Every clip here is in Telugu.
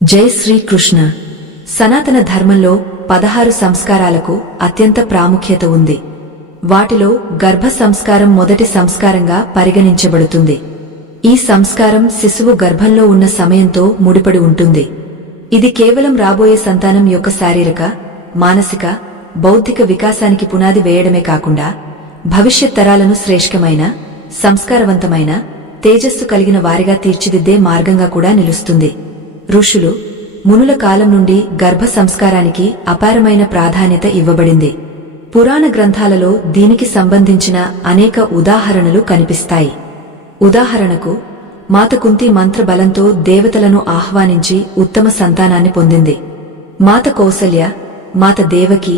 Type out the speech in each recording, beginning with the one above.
జై శ్రీకృష్ణ. సనాతన ధర్మంలో 16 సంస్కారాలకు అత్యంత ప్రాముఖ్యత ఉంది. వాటిలో గర్భ సంస్కారం మొదటి సంస్కారంగా పరిగణించబడుతుంది. ఈ సంస్కారం శిశువు గర్భంలో ఉన్న సమయంతో ముడిపడి ఉంటుంది. ఇది కేవలం రాబోయే సంతానం యొక్క శారీరక, మానసిక, బౌద్ధిక వికాసానికి పునాది వేయడమే కాకుండా భవిష్యత్ తరాలను శ్రేష్ఠమైన, సంస్కారవంతమైన, తేజస్సు కలిగిన వారిగా తీర్చిదిద్దే మార్గంగా కూడా నిలుస్తుంది. ఋషులు, మునుల కాలం నుండి గర్భ సంస్కారానికి అపారమైన ప్రాధాన్యత ఇవ్వబడింది. పురాణ గ్రంథాలలో దీనికి సంబంధించిన అనేక ఉదాహరణలు కనిపిస్తాయి. ఉదాహరణకు, మాత కుంతి మంత్రబలంతో దేవతలను ఆహ్వానించి ఉత్తమ సంతానాన్ని పొందింది. మాత కౌసల్య, మాత దేవకి,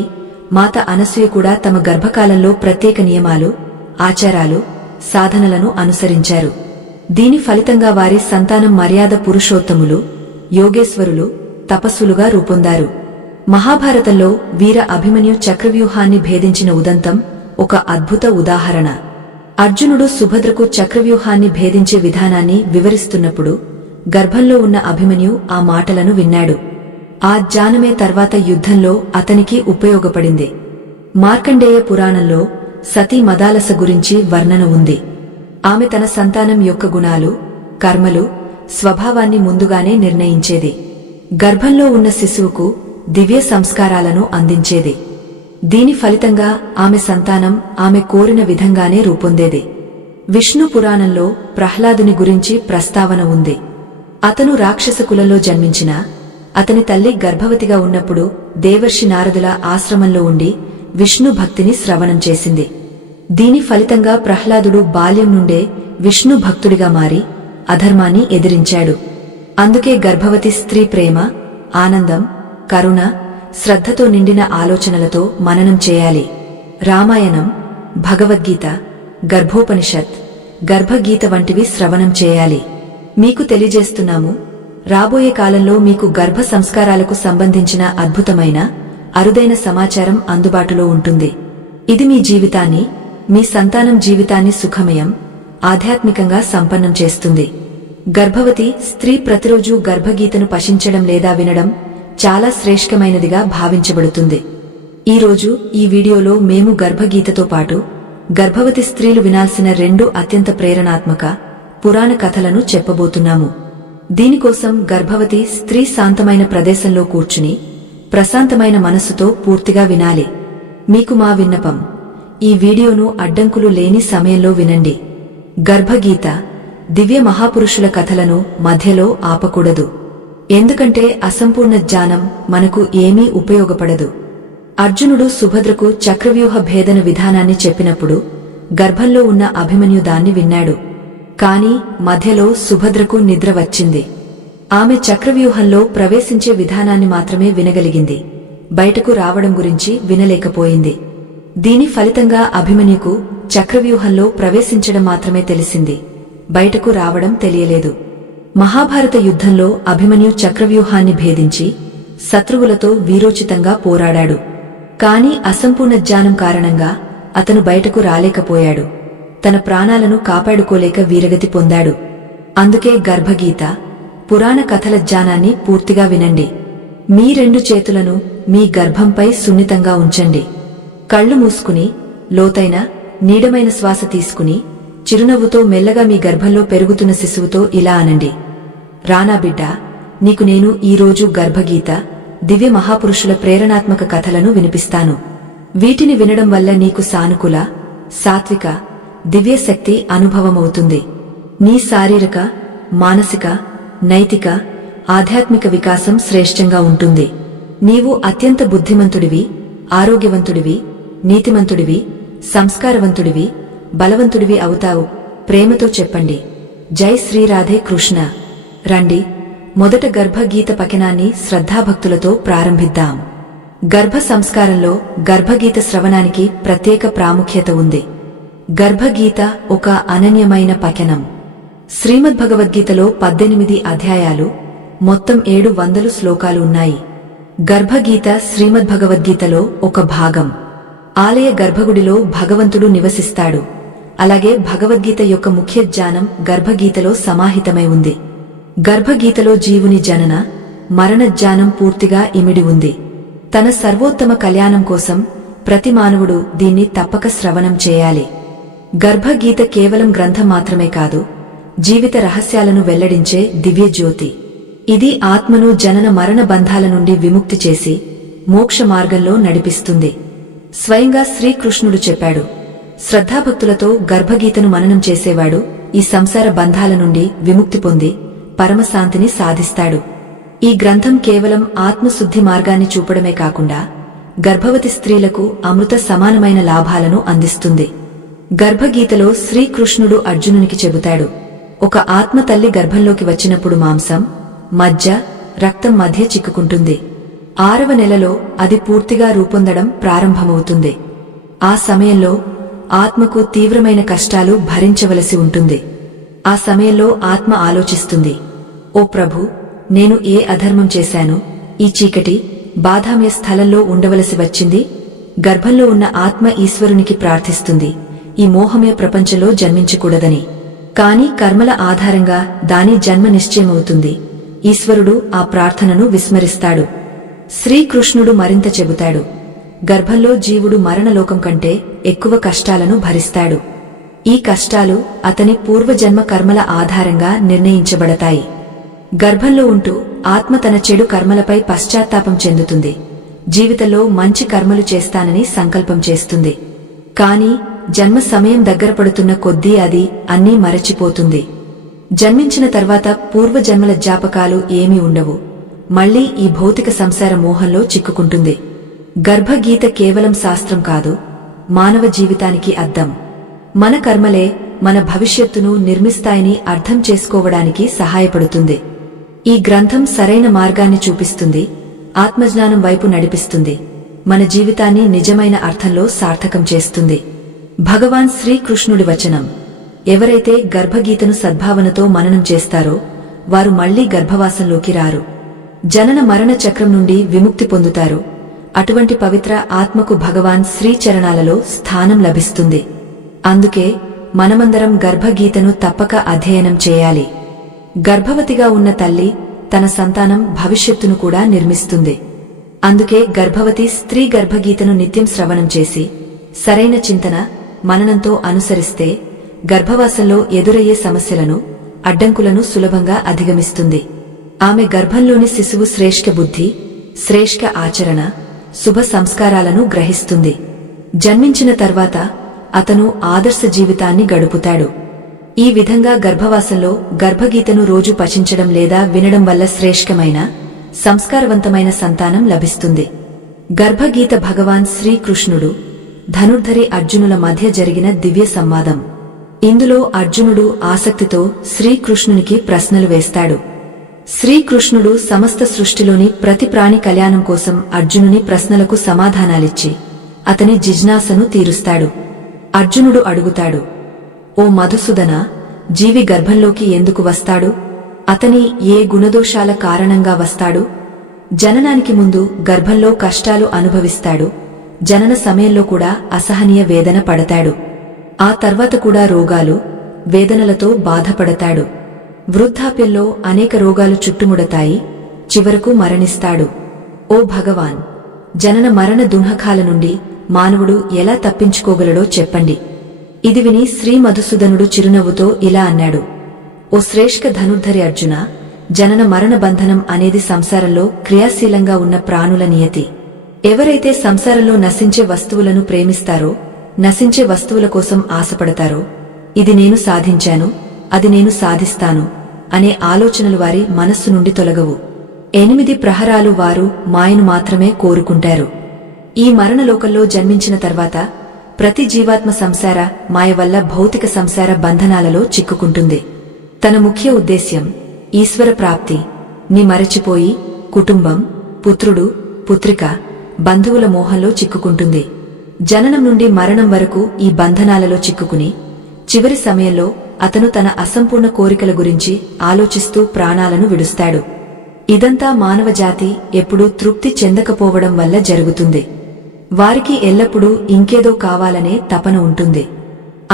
మాత అనసూయ కూడా తమ గర్భకాలంలో ప్రత్యేక నియమాలు, ఆచారాలు, సాధనలను అనుసరించారు. దీని ఫలితంగా వారి సంతానం మర్యాద పురుషోత్తములు, యోగేశ్వరులు, తపస్సులుగా రూపొందారు. మహాభారతంలో వీర అభిమన్యు చక్రవ్యూహాన్ని భేదించిన ఉదంతం ఒక అద్భుత ఉదాహరణ. అర్జునుడు సుభద్రకు చక్రవ్యూహాన్ని భేదించే విధానాన్ని వివరిస్తున్నప్పుడు గర్భంలో ఉన్న అభిమన్యు ఆ మాటలను విన్నాడు. ఆ జ్ఞానమే తర్వాత యుద్ధంలో అతనికి ఉపయోగపడింది. మార్కండేయ పురాణంలో సతీ మదాలస గురించి వర్ణన ఉంది. ఆమె తన సంతానం యొక్క గుణాలు, కర్మలు, స్వభావాన్ని ముందుగానే నిర్ణయించేది. గర్భంలో ఉన్న శిశువుకు దివ్య సంస్కారాలను అందించేది. దీని ఫలితంగా ఆమె సంతానం ఆమె కోరిన విధంగానే రూపొందేది. విష్ణు పురాణంలో ప్రహ్లాదుని గురించి ప్రస్తావన ఉంది. అతను రాక్షస కులంలో జన్మించినా అతని తల్లి గర్భవతిగా ఉన్నప్పుడు దేవర్షి నారదుల ఆశ్రమంలో ఉండి విష్ణు భక్తిని శ్రవణం చేసింది. దీని ఫలితంగా ప్రహ్లాదుడు బాల్యం నుండే విష్ణు భక్తుడిగా మారి అధర్మాన్ని ఎదిరించాడు. అందుకే గర్భవతి స్త్రీ ప్రేమ, ఆనందం, కరుణ, శ్రద్ధతో నిండిన ఆలోచనలతో మననం చేయాలి. రామాయణం, భగవద్గీత, గర్భోపనిషత్, గర్భగీత వంటివి శ్రవణం చేయాలి. మీకు తెలియజేస్తున్నాము, రాబోయే కాలంలో మీకు గర్భ సంస్కారాలకు సంబంధించిన అద్భుతమైన, అరుదైన సమాచారం అందుబాటులో ఉంటుంది. ఇది మీ జీవితాన్ని, మీ సంతానం జీవితాన్ని సుఖమయం, ఆధ్యాత్మికంగా సంపన్నం చేస్తుంది. గర్భవతి స్త్రీ ప్రతిరోజూ గర్భగీతను పఠించడం లేదా వినడం చాలా శ్రేష్ఠమైనదిగా భావించబడుతుంది. ఈరోజు ఈ వీడియోలో మేము గర్భగీతతో పాటు గర్భవతి స్త్రీలు వినాల్సిన 2 అత్యంత ప్రేరణాత్మక పురాణ కథలను చెప్పబోతున్నాము. దీనికోసం గర్భవతి స్త్రీ శాంతమైన ప్రదేశంలో కూర్చుని ప్రశాంతమైన మనస్సుతో పూర్తిగా వినాలి. మీకు మా విన్నపం, ఈ వీడియోను అడ్డంకులు లేని సమయంలో వినండి. గర్భగీత, దివ్య మహాపురుషుల కథలను మధ్యలో ఆపకూడదు. ఎందుకంటే అసంపూర్ణ జ్ఞానం మనకు ఏమీ ఉపయోగపడదు. అర్జునుడు సుభద్రకు చక్రవ్యూహ భేదన విధానాన్ని చెప్పినప్పుడు గర్భంలో ఉన్న అభిమన్యు దాన్ని విన్నాడు. కాని మధ్యలో సుభద్రకు నిద్ర వచ్చింది. ఆమె చక్రవ్యూహంలో ప్రవేశించే విధానాన్ని మాత్రమే వినగలిగింది. బయటకు రావడం గురించి వినలేకపోయింది. దీని ఫలితంగా అభిమన్యుకు చక్రవ్యూహంలో ప్రవేశించడం మాత్రమే తెలిసింది, బయటకు రావడం తెలియలేదు. మహాభారత యుద్ధంలో అభిమన్యు చక్రవ్యూహాన్ని భేదించి శత్రువులతో వీరోచితంగా పోరాడాడు. కాని అసంపూర్ణ జ్ఞానం కారణంగా అతను బయటకు రాలేకపోయాడు. తన ప్రాణాలను కాపాడుకోలేక వీరగతి పొందాడు. అందుకే గర్భగీత, పురాణ కథల జ్ఞానాన్ని పూర్తిగా వినండి. మీ 2 చేతులను మీ గర్భంపై సున్నితంగా ఉంచండి. కళ్ళు మూసుకుని లోతైన, నీడమైన శ్వాస తీసుకుని చిరునవ్వుతో మెల్లగా మీ గర్భంలో పెరుగుతున్న శిశువుతో ఇలా అనండి: రానా బిడ్డా, నీకు నేను ఈరోజు గర్భగీత, దివ్య మహాపురుషుల ప్రేరణాత్మక కథలను వినిపిస్తాను. వీటిని వినడం వల్ల నీకు సానుకూల, సాత్విక, దివ్యశక్తి అనుభవమవుతుంది. నీ శారీరక, మానసిక, నైతిక, ఆధ్యాత్మిక వికాసం శ్రేష్టంగా ఉంటుంది. నీవు అత్యంత బుద్ధిమంతుడివి, ఆరోగ్యవంతుడివి, నీతిమంతుడివి, సంస్కారవంతుడివి, బలవంతుడివి అవుతావు. ప్రేమతో చెప్పండి. జై శ్రీరాధే కృష్ణ. రండి, మొదట గర్భగీత పఠనాన్ని శ్రద్ధాభక్తులతో ప్రారంభిద్దాం. గర్భ సంస్కారంలో గర్భగీత శ్రవణానికి ప్రత్యేక ప్రాముఖ్యత ఉంది. గర్భగీత ఒక అనన్యమైన పఠనం. శ్రీమద్భగవద్గీతలో 18 అధ్యాయాలు, మొత్తం 700 శ్లోకాలు ఉన్నాయి. గర్భగీత శ్రీమద్భగవద్గీతలో ఒక భాగం. ఆలయ గర్భగుడిలో భగవంతుడు నివసిస్తాడు. అలాగే భగవద్గీత యొక్క ముఖ్య జ్ఞానం గర్భగీతలో సమాహితమై ఉంది. గర్భగీతలో జీవుని జనన, మరణజ్ఞానం పూర్తిగా ఇమిడి ఉంది. తన సర్వోత్తమ కళ్యాణం కోసం ప్రతి మానవుడు దీన్ని తప్పక శ్రవణం చేయాలి. గర్భగీత కేవలం గ్రంథం మాత్రమే కాదు, జీవిత రహస్యాలను వెల్లడించే దివ్య జ్యోతి. ఇది ఆత్మను జనన మరణ బంధాల నుండి విముక్తి చేసి మోక్ష మార్గంలో నడిపిస్తుంది. స్వయంగా శ్రీకృష్ణుడు చెప్పాడు, శ్రద్ధాభక్తులతో గర్భగీతను మననం చేసేవాడు ఈ సంసార బంధాల నుండి విముక్తి పొంది పరమశాంతిని సాధిస్తాడు. ఈ గ్రంథం కేవలం ఆత్మశుద్ధి మార్గాన్ని చూపడమే కాకుండా గర్భవతి స్త్రీలకు అమృత సమానమైన లాభాలను అందిస్తుంది. గర్భగీతలో శ్రీకృష్ణుడు అర్జునునికి చెబుతాడు, ఒక ఆత్మ తల్లి గర్భంలోకి వచ్చినప్పుడు మాంసం, మజ్జ, రక్తం మధ్య చిక్కుకుంటుంది. 6వ నెలలో అది పూర్తిగా రూపొందడం ప్రారంభమవుతుంది. ఆ సమయంలో ఆత్మకు తీవ్రమైన కష్టాలు భరించవలసి ఉంటుంది. ఆ సమయంలో ఆత్మ ఆలోచిస్తుంది, ఓ ప్రభు, నేను ఏ అధర్మం చేశాను? ఈ చీకటి, బాధామయ స్థలంలో ఉండవలసి వచ్చింది. గర్భంలో ఉన్న ఆత్మ ఈశ్వరునికి ప్రార్థిస్తుంది, ఈ మోహమయ ప్రపంచంలో జన్మించకూడదని. కాని కర్మల ఆధారంగా దాని జన్మ నిశ్చయమవుతుంది. ఈశ్వరుడు ఆ ప్రార్థనను విస్మరిస్తాడు. శ్రీకృష్ణుడు మరింత చెబుతాడు, గర్భంలో జీవుడు మరణలోకం కంటే ఎక్కువ కష్టాలను భరిస్తాడు. ఈ కష్టాలు అతని పూర్వజన్మ కర్మల ఆధారంగా నిర్ణయించబడతాయి. గర్భంలో ఉంటూ ఆత్మ తన చెడు కర్మలపై పశ్చాత్తాపం చెందుతుంది. జీవితంలో మంచి కర్మలు చేస్తానని సంకల్పం చేస్తుంది. కాని జన్మ సమయం దగ్గర పడుతున్న కొద్దీ అది అన్నీ మరచిపోతుంది. జన్మించిన తర్వాత పూర్వజన్మల జ్ఞాపకాలు ఏమీ ఉండవు. మళ్లీ ఈ భౌతిక సంసార మోహంలో చిక్కుకుంటుంది. గర్భగీత కేవలం శాస్త్రం కాదు, మానవ జీవితానికి అద్దం. మన కర్మలే మన భవిష్యత్తును నిర్మిస్తాయని అర్థం చేసుకోవడానికి సహాయపడుతుంది. ఈ గ్రంథం సరైన మార్గాన్ని చూపిస్తుంది, ఆత్మజ్ఞానం వైపు నడిపిస్తుంది, మన జీవితాన్ని నిజమైన అర్థంలో సార్థకం చేస్తుంది. భగవాన్ శ్రీకృష్ణుడి వచనం, ఎవరైతే గర్భగీతను సద్భావనతో మననం చేస్తారో వారు మళ్లీ గర్భవాసంలోకి రారు, జనన మరణ చక్రం నుండి విముక్తి పొందుతారు. అటువంటి పవిత్ర ఆత్మకు భగవాన్ శ్రీచరణాలలో స్థానం లభిస్తుంది. అందుకే మనమందరం గర్భగీతను తప్పక అధ్యయనం చేయాలి. గర్భవతిగా ఉన్న తల్లి తన సంతానం భవిష్యత్తును కూడా నిర్మిస్తుంది. అందుకే గర్భవతి స్త్రీ గర్భగీతను నిత్యం శ్రవణం చేసి సరైన చింతన, మననంతో అనుసరిస్తే గర్భవాసంలో ఎదురయ్యే సమస్యలను, అడ్డంకులను సులభంగా అధిగమిస్తుంది. ఆమె గర్భంలోని శిశువు శ్రేష్ఠ బుద్ధి, శ్రేష్ఠ ఆచరణ, శుభ సంస్కారాలను గ్రహిస్తుంది. జన్మించిన తర్వాత అతను ఆదర్శ జీవితాన్ని గడుపుతాడు. ఈ విధంగా గర్భవాసంలో గర్భగీతను రోజు పఠించడం లేదా వినడం వల్ల శ్రేష్ఠమైన, సంస్కారవంతమైన సంతానం లభిస్తుంది. గర్భగీత భగవాన్ శ్రీకృష్ణుడు, ధనుర్ధరి అర్జునుల మధ్య జరిగిన దివ్య సంవాదం. ఇందులో అర్జునుడు ఆసక్తితో శ్రీకృష్ణునికి ప్రశ్నలు వేస్తాడు. శ్రీకృష్ణుడు సమస్త సృష్టిలోని ప్రతి ప్రాణి కళ్యాణం కోసం అర్జునుని ప్రశ్నలకు సమాధానాలిచ్చి అతని జిజ్ఞాసను తీరుస్తాడు. అర్జునుడు అడుగుతాడు, ఓ మధుసూదన, జీవి గర్భంలోకి ఎందుకు వస్తాడు? అతని ఏ గుణదోషాల కారణంగా వస్తాడు? జననానికి ముందు గర్భంలో కష్టాలు అనుభవిస్తాడు, జనన సమయంలో కూడా అసహనీయ వేదన పడతాడు. ఆ తర్వాత కూడా రోగాలు, వేదనలతో బాధపడతాడు. వృద్ధాప్యంలో అనేక రోగాలు చుట్టుముడతాయి, చివరకు మరణిస్తాడు. ఓ భగవాన్, జనన మరణ దుఃఖాల నుండి మానవుడు ఎలా తప్పించుకోగలడో చెప్పండి. ఇది విని శ్రీ మధుసూదనుడు చిరునవ్వుతో ఇలా అన్నాడు, ఓ శ్రేష్ఠ ధనుర్ధరి అర్జున, జనన మరణ బంధనం అనేది సంసారంలో క్రియాశీలంగా ఉన్న ప్రాణుల నియతి. ఎవరైతే సంసారంలో నశించే వస్తువులను ప్రేమిస్తారో, నశించే వస్తువుల కోసం ఆశపడతారో, ఇది నేను సాధించాను, అది నేను సాధిస్తాను అనే ఆలోచనలు వారి మనస్సు నుండి తొలగవు. 8 ప్రహరాలు వారు మాయను మాత్రమే కోరుకుంటారు. ఈ మరణలోకంలో జన్మించిన తర్వాత ప్రతి జీవాత్మ సంసార మాయ వల్ల భౌతిక సంసార బంధనాలలో చిక్కుకుంటుంది. తన ముఖ్య ఉద్దేశ్యం ఈశ్వర ప్రాప్తి ని మరచిపోయి కుటుంబం, పుత్రుడు, పుత్రిక, బంధువుల మోహంలో చిక్కుకుంటుంది. జననం నుండి మరణం వరకు ఈ బంధనాలలో చిక్కుకుని చివరి సమయంలో అతను తన అసంపూర్ణ కోరికల గురించి ఆలోచిస్తూ ప్రాణాలను విడుస్తాడు. ఇదంతా మానవజాతి ఎప్పుడూ తృప్తి చెందకపోవడం వల్ల జరుగుతుంది. వారికి ఎల్లప్పుడూ ఇంకేదో కావాలనే తపన ఉంటుంది.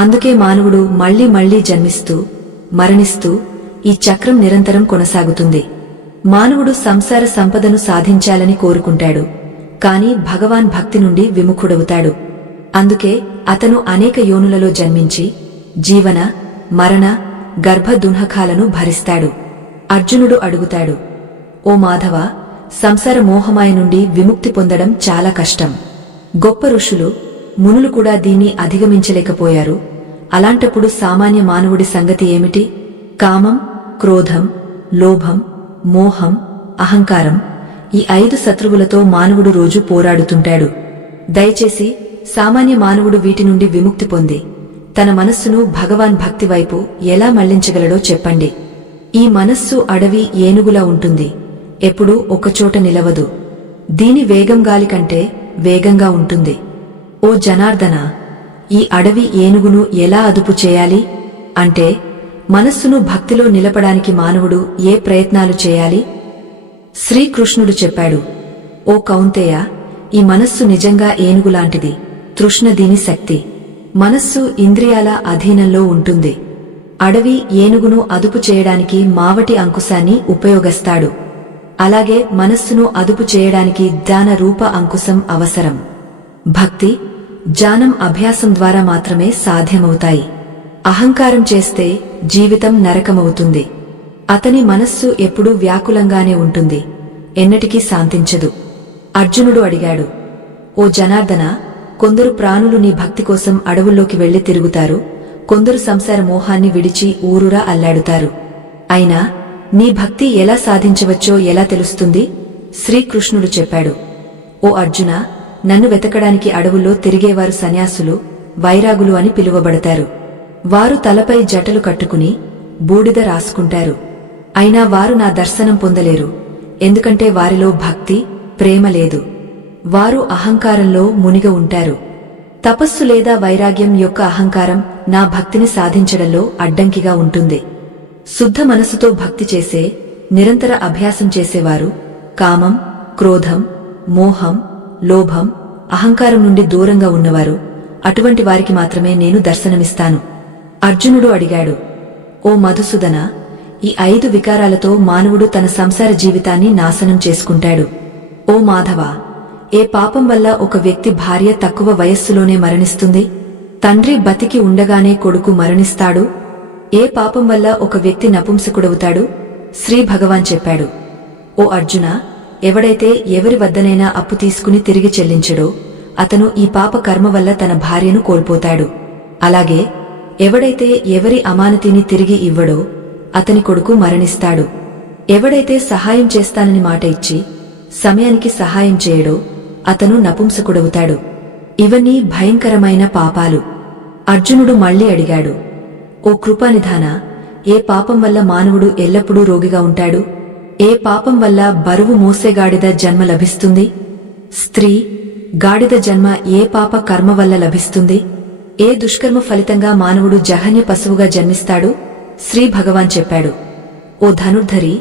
అందుకే మానవుడు మళ్లీ మళ్లీ జన్మిస్తూ, మరణిస్తూ ఈ చక్రం నిరంతరం కొనసాగుతుంది. మానవుడు సంసార సంపదను సాధించాలని కోరుకుంటాడు, కాని భగవాన్ భక్తి నుండి విముఖుడవుతాడు. అందుకే అతను అనేక యోనులలో జన్మించి జీవన, మరణ, గర్భ దుఃఖాలను భరిస్తాడు. అర్జునుడు అడుగుతాడు, ఓ మాధవ, సంసార మోహమాయ నుండి విముక్తి పొందడం చాలా కష్టం. గొప్ప ఋషులు, మునులు కూడా దీన్ని అధిగమించలేకపోయారు. అలాంటప్పుడు సామాన్య మానవుడి సంగతి ఏమిటి? కామం, క్రోధం, లోభం, మోహం, అహంకారం, ఈ 5 శత్రువులతో మానవుడు రోజు పోరాడుతుంటాడు. దయచేసి సామాన్య మానవుడు వీటి నుండి విముక్తి పొంది తన మనస్సును భగవాన్ భక్తి వైపు ఎలా మళ్లించగలడో చెప్పండి. ఈ మనస్సు అడవి ఏనుగులా ఉంటుంది, ఎప్పుడూ ఒకచోట నిలవదు. దీని వేగం గాలి కంటే వేగంగా ఉంటుంది. ఓ జనార్దన, ఈ అడవి ఏనుగును ఎలా అదుపు చేయాలి అంటే, మనస్సును భక్తిలో నిలపడానికి మానవుడు ఏ ప్రయత్నాలు చేయాలి? శ్రీకృష్ణుడు చెప్పాడు, ఓ కౌంతేయ, ఈ మనస్సు నిజంగా ఏనుగులాంటిది. తృష్ణ దీని శక్తి. మనస్సు ఇంద్రియాల అధీనంలో ఉంటుంది. అడవి ఏనుగును అదుపు చేయడానికి మావటి అంకుశాన్ని ఉపయోగిస్తాడు. అలాగే మనస్సును అదుపు చేయడానికి ధ్యాన రూప అంకుశం అవసరం. భక్తి, జ్ఞానం అభ్యాసం ద్వారా మాత్రమే సాధ్యమవుతాయి. అహంకారం చేస్తే జీవితం నరకమవుతుంది. అతని మనస్సు ఎప్పుడూ వ్యాకులంగానే ఉంటుంది, ఎన్నటికీ శాంతించదు. అర్జునుడు అడిగాడు, ఓ జనార్దన, కొందరు ప్రాణులు నీ భక్తి కోసం అడవుల్లోకి వెళ్లి తిరుగుతారు, కొందరు సంసార మోహాన్ని విడిచి ఊరురా అల్లాడుతారు. అయినా నీ భక్తి ఎలా సాధించవచ్చో ఎలా తెలుస్తుంది? శ్రీకృష్ణుడు చెప్పాడు, ఓ అర్జున, నన్ను వెతకడానికి అడవుల్లో తిరిగేవారు సన్యాసులు, వైరాగులు అని పిలువబడతారు. వారు తలపై జటలు కట్టుకుని బూడిద రాసుకుంటారు. అయినా వారు నా దర్శనం పొందలేరు, ఎందుకంటే వారిలో భక్తి, ప్రేమ లేదు. వారు అహంకారంలో మునిగ ఉంటారు. తపస్సు లేదా వైరాగ్యం యొక్క అహంకారం నా భక్తిని సాధించడంలో అడ్డంకిగా ఉంటుంది. శుద్ధ మనసుతో భక్తి చేసే, నిరంతర అభ్యాసం చేసేవారు, కామం, క్రోధం, మోహం, లోభం, అహంకారం నుండి దూరంగా ఉన్నవారు, అటువంటి వారికి మాత్రమే నేను దర్శనమిస్తాను. అర్జునుడు అడిగాడు, ఓ మధుసూదన, ఈ 5 వికారాలతో మానవుడు తన సంసార జీవితాన్ని నాశనం చేసుకుంటాడు. ఓ మాధవ, ఏ పాపం వల్ల ఒక వ్యక్తి భార్య తక్కువ వయస్సులోనే మరణిస్తుంది? తండ్రి బతికి ఉండగానే కొడుకు మరణిస్తాడు. ఏ పాపం వల్ల ఒక వ్యక్తి నపుంసకుడవుతాడు? శ్రీ భగవాన్ చెప్పాడు, ఓ అర్జున, ఎవడైతే ఎవరి వద్దనైనా అప్పు తీసుకుని తిరిగి చెల్లించడో అతను ఈ పాప కర్మ వల్ల తన భార్యను కోల్పోతాడు. అలాగే ఎవడైతే ఎవరి అమానతిని తిరిగి ఇవ్వడో అతని కొడుకు మరణిస్తాడు. ఎవడైతే సహాయం చేస్తానని మాట ఇచ్చి సమయానికి సహాయం చేయడో అతను నపుంసకుడవుతాడు. ఇవన్నీ భయంకరమైన పాపాలు. అర్జునుడు మళ్లీ అడిగాడు, ఓ కృపానిధాన, ఏ పాపం వల్ల మానవుడు ఎల్లప్పుడూ రోగిగా ఉంటాడు? ఏ పాపం వల్ల బరువు మోసే గాడిద జన్మ లభిస్తుంది? స్త్రీ, గాడిద జన్మ ఏ పాప కర్మ వల్ల లభిస్తుంది? ఏ దుష్కర్మ ఫలితంగా మానవుడు జహన్య పశువుగా జన్మిస్తాడు? శ్రీ భగవాన్ చెప్పాడు, ఓ ధనుర్ధరి,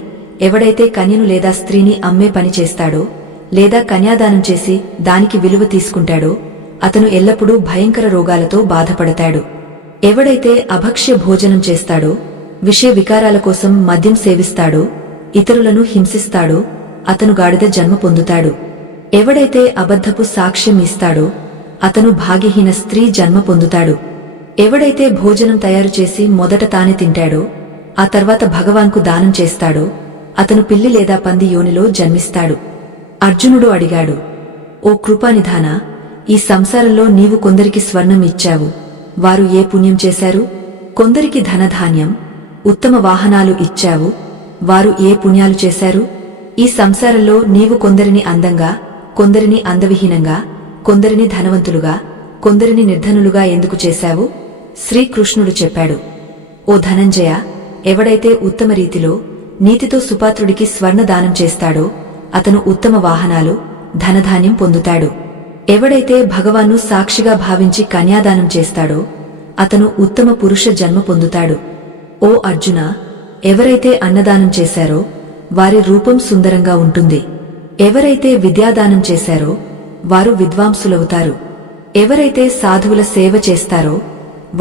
ఎవడైతే కన్యను లేదా స్త్రీని అమ్మే పని చేస్తాడో లేదా కన్యాదానం చేసి దానికి విలువ తీసుకుంటాడో అతను ఎల్లప్పుడూ భయంకర రోగాలతో బాధపడతాడు. ఎవడైతే అభక్ష్య భోజనం చేస్తాడో, విషయ వికారాల కోసం మద్యం సేవిస్తాడో, ఇతరులను హింసిస్తాడో అతను గాడిద జన్మ పొందుతాడు. ఎవడైతే అబద్ధపు సాక్ష్యం ఇస్తాడో అతను భాగ్యహీన స్త్రీ జన్మ పొందుతాడు. ఎవడైతే భోజనం తయారు చేసి మొదట తానే తింటాడో ఆ తర్వాత భగవాన్కు దానం చేస్తాడో అతను పిల్లి లేదా పంది యోనిలో జన్మిస్తాడు. అర్జునుడు అడిగాడు, ఓ కృపానిధాన, ఈ సంసారంలో నీవు కొందరికి స్వర్ణం ఇచ్చావు, వారు ఏ పుణ్యం చేశారు? కొందరికి ధనధాన్యం, ఉత్తమ వాహనాలు ఇచ్చావు, వారు ఏ పుణ్యాలు చేశారు? ఈ సంసారంలో నీవు కొందరిని అందంగా, కొందరిని అందవిహీనంగా, కొందరిని ధనవంతులుగా, కొందరిని నిర్ధనులుగా ఎందుకు చేశావు? శ్రీకృష్ణుడు చెప్పాడు, ఓ ధనంజయ, ఎవడైతే ఉత్తమ రీతిలో నీతితో సుపాత్రుడికి స్వర్ణ దానం చేస్తాడో అతను ఉత్తమ వాహనాలు, ధనధాన్యం పొందుతాడు. ఎవడైతే భగవాన్ను సాక్షిగా భావించి కన్యాదానం చేస్తాడో అతను ఉత్తమ పురుష జన్మ పొందుతాడు. ఓ అర్జున, ఎవరైతే అన్నదానం చేశారో వారి రూపం సుందరంగా ఉంటుంది. ఎవరైతే విద్యాదానం చేశారో వారు విద్వాంసులవుతారు. ఎవరైతే సాధువుల సేవ చేస్తారో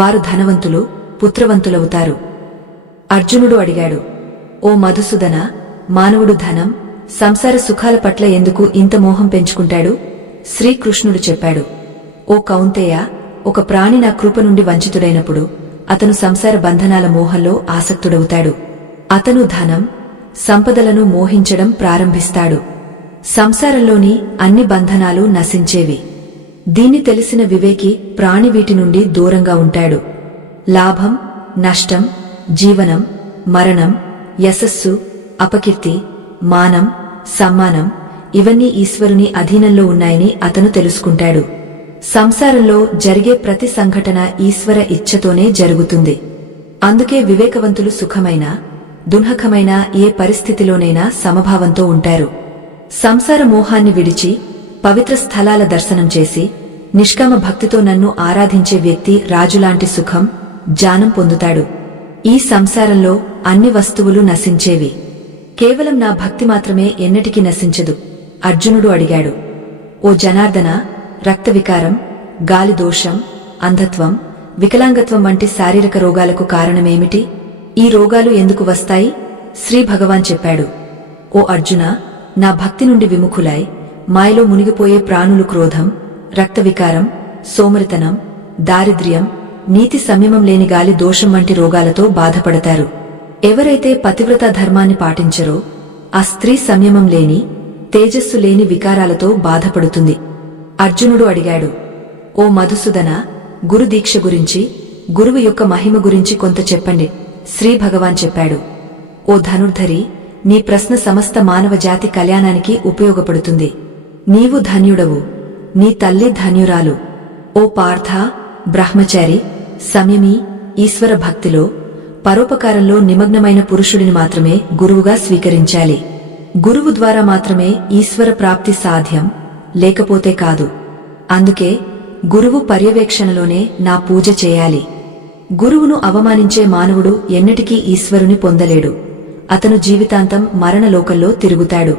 వారు ధనవంతులు, పుత్రవంతులవుతారు. అర్జునుడు అడిగాడు, ఓ మధుసూదన, మానవుడు ధనం, సంసార సుఖాల పట్ల ఎందుకు ఇంత మోహం పెంచుకుంటాడు? శ్రీకృష్ణుడు చెప్పాడు, ఓ కౌంతేయ, ఒక ప్రాణి నా కృప నుండి వంచితుడైనప్పుడు అతను సంసార బంధనాల మోహంలో ఆసక్తుడవుతాడు. అతను ధనం, సంపదలను మోహించడం ప్రారంభిస్తాడు. సంసారంలోని అన్ని బంధనాలు నశించేవి. దీన్ని తెలిసిన వివేకి ప్రాణి వీటి నుండి దూరంగా ఉంటాడు. లాభం, నష్టం, జీవనం, మరణం, యశస్సు, అపకీర్తి, మానం, సమ్మానం ఇవన్నీ ఈశ్వరుని అధీనంలో ఉన్నాయని అతను తెలుసుకుంటాడు. సంసారంలో జరిగే ప్రతి సంఘటన ఈశ్వర ఇచ్ఛతోనే జరుగుతుంది. అందుకే వివేకవంతులు సుఖమైన, దుఃఖమైన ఏ పరిస్థితిలోనైనా సమభావంతో ఉంటారు. సంసార మోహాన్ని విడిచి పవిత్ర స్థలాల దర్శనం చేసి నిష్కామ భక్తితో నన్ను ఆరాధించే వ్యక్తి రాజులాంటి సుఖం, జ్ఞానం పొందుతాడు. ఈ సంసారంలో అన్ని వస్తువులు నశించేవి, కేవలం నా భక్తి మాత్రమే ఎన్నటికీ నశించదు. అర్జునుడు అడిగాడు, ఓ జనార్దన, రక్తవికారం, గాలి దోషం, అంధత్వం, వికలాంగత్వం వంటి శారీరక రోగాలకు కారణమేమిటి? ఈ రోగాలు ఎందుకు వస్తాయి? శ్రీ భగవాన్ చెప్పాడు, ఓ అర్జున, నా భక్తి నుండి విముఖులై మాయలో మునిగిపోయే ప్రాణులు క్రోధం, రక్తవికారం, సోమరితనం, దారిద్ర్యం, నీతి సంయమం లేని గాలి దోషం వంటి రోగాలతో బాధపడతారు. ఎవరైతే పతివ్రతా ధర్మాన్ని పాటించరో ఆ స్త్రీ సంయమం లేని, తేజస్సు లేని వికారాలతో బాధపడుతుంది. అర్జునుడు అడిగాడు, ఓ మధుసూదన, గురు దీక్ష గురించి, గురువు యొక్క మహిమ గురించి కొంత చెప్పండి. శ్రీ భగవాన్ చెప్పాడు, ఓ ధనుర్ధరి, నీ ప్రశ్న సమస్త మానవ జాతి కళ్యాణానికి ఉపయోగపడుతుంది. నీవు ధన్యుడవు, నీ తల్లి ధన్యురాలు. ఓ పార్థ, బ్రహ్మచారి, సంయమి, ఈశ్వర భక్తిలో, పరోపకారంలో నిమగ్నమైన పురుషుడిని మాత్రమే గురువుగా స్వీకరించాలి. గురువు ద్వారా మాత్రమే ఈశ్వర ప్రాప్తి సాధ్యం, లేకపోతే కాదు. అందుకే గురువు పర్యవేక్షణలోనే నా పూజ చేయాలి. గురువును అవమానించే మానవుడు ఎన్నటికీ ఈశ్వరుని పొందలేడు. అతను జీవితాంతం మరణలోకంలో తిరుగుతాడు.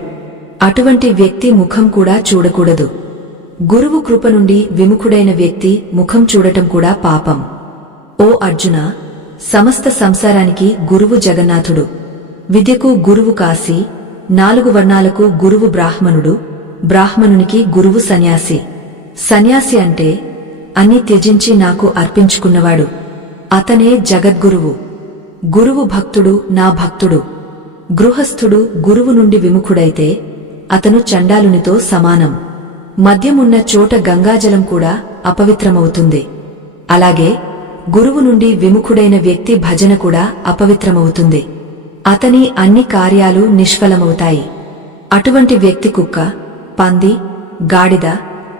అటువంటి వ్యక్తి ముఖం కూడా చూడకూడదు. గురువు కృప నుండి విముఖుడైన వ్యక్తి ముఖం చూడటం కూడా పాపం. ఓ అర్జున, సమస్త సంసారానికి గురువు జగన్నాథుడు. విద్యకు గురువు కాశీ, 4 వర్ణాలకు గురువు బ్రాహ్మణుడు, బ్రాహ్మణునికి గురువు సన్యాసి. సన్యాసి అంటే అన్నీ త్యజించి నాకు అర్పించుకున్నవాడు. అతనే జగద్గురువు. గురువు భక్తుడు నా భక్తుడు. గృహస్థుడు గురువు నుండి విముఖుడైతే అతను చండాలునితో సమానం. మద్యమున్న చోట గంగాజలం కూడా అపవిత్రమవుతుంది. అలాగే గురువు నుండి విముఖుడైన వ్యక్తి భజన కూడా అపవిత్రమవుతుంది. అతని అన్ని కార్యాలు నిష్ఫలమవుతాయి. అటువంటి వ్యక్తి కుక్క, పంది, గాడిద,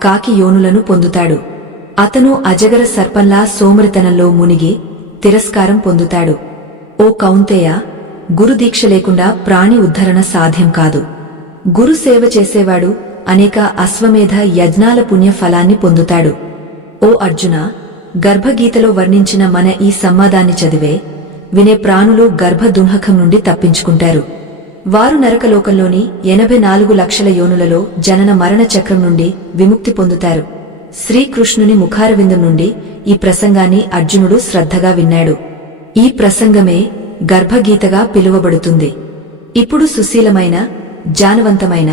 కాకి యోనులను పొందుతాడు. అతను అజగర సర్పంలా సోమరితనంలో మునిగి తిరస్కారం పొందుతాడు. ఓ కౌంతేయ, గురుదీక్ష లేకుండా ప్రాణి ఉద్ధరణ సాధ్యం కాదు. గురు సేవ చేసేవాడు అనేక అశ్వమేధ యజ్ఞాల పుణ్య ఫలాన్ని పొందుతాడు. ఓ అర్జున, గర్భగీతలో వర్ణించిన మన ఈ సంవాదాన్ని చదివే, వినే ప్రాణులు గర్భదుంహకం నుండి తప్పించుకుంటారు. వారు నరకలోకంలోని 84 లక్షల యోనులలో జనన మరణ చక్రం నుండి విముక్తి పొందుతారు. శ్రీకృష్ణుని ముఖారవిందం నుండి ఈ ప్రసంగాన్ని అర్జునుడు శ్రద్ధగా విన్నాడు. ఈ ప్రసంగమే గర్భగీతగా పిలువబడుతుంది. ఇప్పుడు సుశీలమైన, జ్ఞానవంతమైన,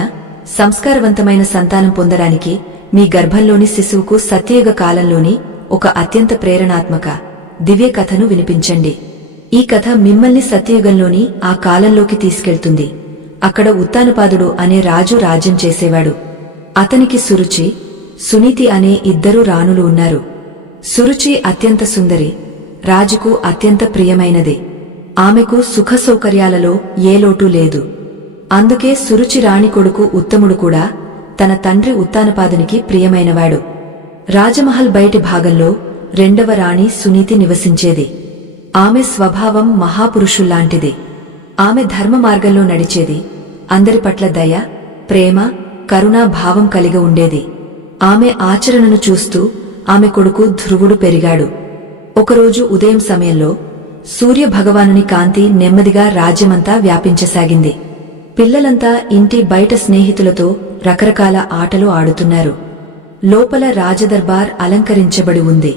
సంస్కారవంతమైన సంతానం పొందడానికి మీ గర్భంలోని శిశువుకు సత్యయుగ కాలంలోని ఒక అత్యంత ప్రేరణాత్మక దివ్య కథను వినిపించండి. ఈ కథ మిమ్మల్ని సత్యయుగంలోని ఆ కాలంలోకి తీసుకెళ్తుంది. అక్కడ ఉత్తానపాదుడు అనే రాజు రాజ్యం చేసేవాడు. అతనికి సురుచి, సునీతి అనే 2 రాణులు ఉన్నారు. సురుచి అత్యంత సుందరి, రాజుకు అత్యంత ప్రియమైనది. ఆమెకు సుఖసౌకర్యాలలో ఏ లోటు లేదు. అందుకే సురుచి రాణి కొడుకు ఉత్తముడు కూడా తన తండ్రి ఉత్తానపాదునికి ప్రియమైనవాడు. రాజమహల్ బయటి భాగంలో 2వ రాణి సునీతి నివసించేది. ఆమె స్వభావం మహాపురుషుల్లాంటిది. ఆమె ధర్మ మార్గంలో నడిచేది. అందరి పట్ల దయ, ప్రేమ, కరుణా భావం కలిగి ఉండేది. ఆమె ఆచరణను చూస్తూ ఆమె కొడుకు ధ్రువుడు పెరిగాడు. ఒకరోజు ఉదయం సమయంలో సూర్య భగవానుని కాంతి నెమ్మదిగా రాజ్యమంతా వ్యాపించసాగింది. పిల్లలంతా ఇంటి బయట స్నేహితులతో రకరకాల ఆటలు ఆడుతున్నారు. లోపల రాజదర్బార్ అలంకరించబడి ఉంది.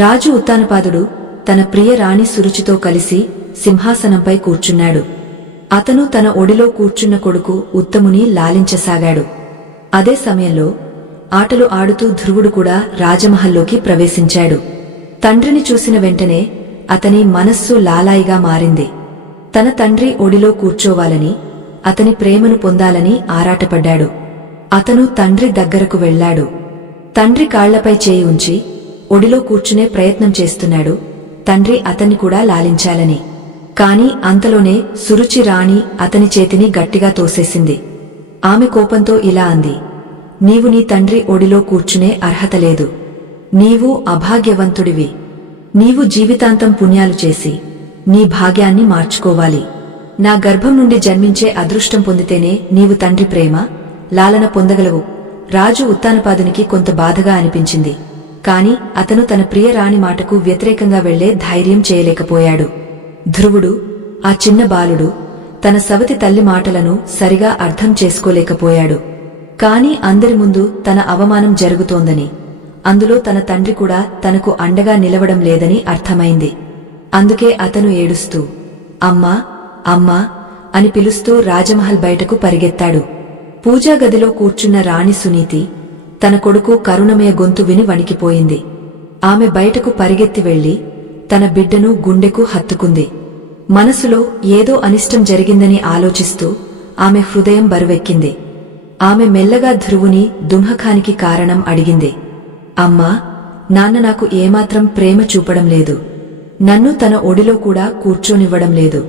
రాజు ఉత్తానపాదుడు తన ప్రియ రాణి సురుచితో కలిసి సింహాసనంపై కూర్చున్నాడు. అతను తన ఒడిలో కూర్చున్న కొడుకు ఉత్తముని లాలించసాగాడు. అదే సమయంలో ఆటలు ఆడుతూ ధ్రువుడు కూడా రాజమహల్లోకి ప్రవేశించాడు. తండ్రిని చూసిన వెంటనే అతని మనస్సు లాలాయిగా మారింది. తన తండ్రి ఒడిలో కూర్చోవాలని, అతని ప్రేమను పొందాలని ఆరాటపడ్డాడు. అతను తండ్రి దగ్గరకు వెళ్లాడు. తండ్రి కాళ్లపై చేయి ఉంచి ఒడిలో కూర్చునే ప్రయత్నం చేస్తున్నాడు, తండ్రి అతన్ని కూడా లాలించాలని. కాని అంతలోనే సురుచి రాణి అతని చేతిని గట్టిగా తోసేసింది. ఆమె కోపంతో ఇలా అంది, నీవు నీ తండ్రి ఒడిలో కూర్చునే అర్హత లేదు. నీవు అభాగ్యవంతుడివి. నీవు జీవితాంతం పుణ్యాలు చేసి నీ భాగ్యాన్ని మార్చుకోవాలి. నా గర్భం నుండి జన్మించే అదృష్టం పొందితేనే నీవు తండ్రి ప్రేమ, లాలన పొందగలవు. రాజు ఉత్తానపాదునికి కొంత బాధగా అనిపించింది. కాని అతను తన ప్రియ రాణి మాటకు వ్యతిరేకంగా వెళ్లే ధైర్యం చేయలేకపోయాడు. ధ్రువుడు, ఆ చిన్న బాలుడు, తన సవతి తల్లి మాటలను సరిగా అర్థం చేసుకోలేకపోయాడు. కాని అందరి ముందు తన అవమానం జరుగుతోందని, అందులో తన తండ్రి కూడా తనకు అండగా నిలవడం లేదని అర్థమైంది. అందుకే అతను ఏడుస్తూ అమ్మా అమ్మా అని పిలుస్తూ రాజమహల్ బయటకు పరిగెత్తాడు. పూజాగదిలో కూర్చున్న రాణి సునీతి తన కొడుకు కరుణమయ గొంతు విని వణికిపోయింది. ఆమె బయటకు పరిగెత్తి వెళ్లి తన బిడ్డను గుండెకు హత్తుకుంది. మనసులో ఏదో అనిష్టం జరిగిందని ఆలోచిస్తూ ఆమె హృదయం బరువెక్కింది. ఆమె మెల్లగా ధ్రువుని దుంహకానికి కారణం అడిగింది. అమ్మా, నాన్న నాకు ఏమాత్రం ప్రేమ చూపడం లేదు. నన్ను తన ఒడిలో కూడా కూర్చోనివ్వడం లేదు.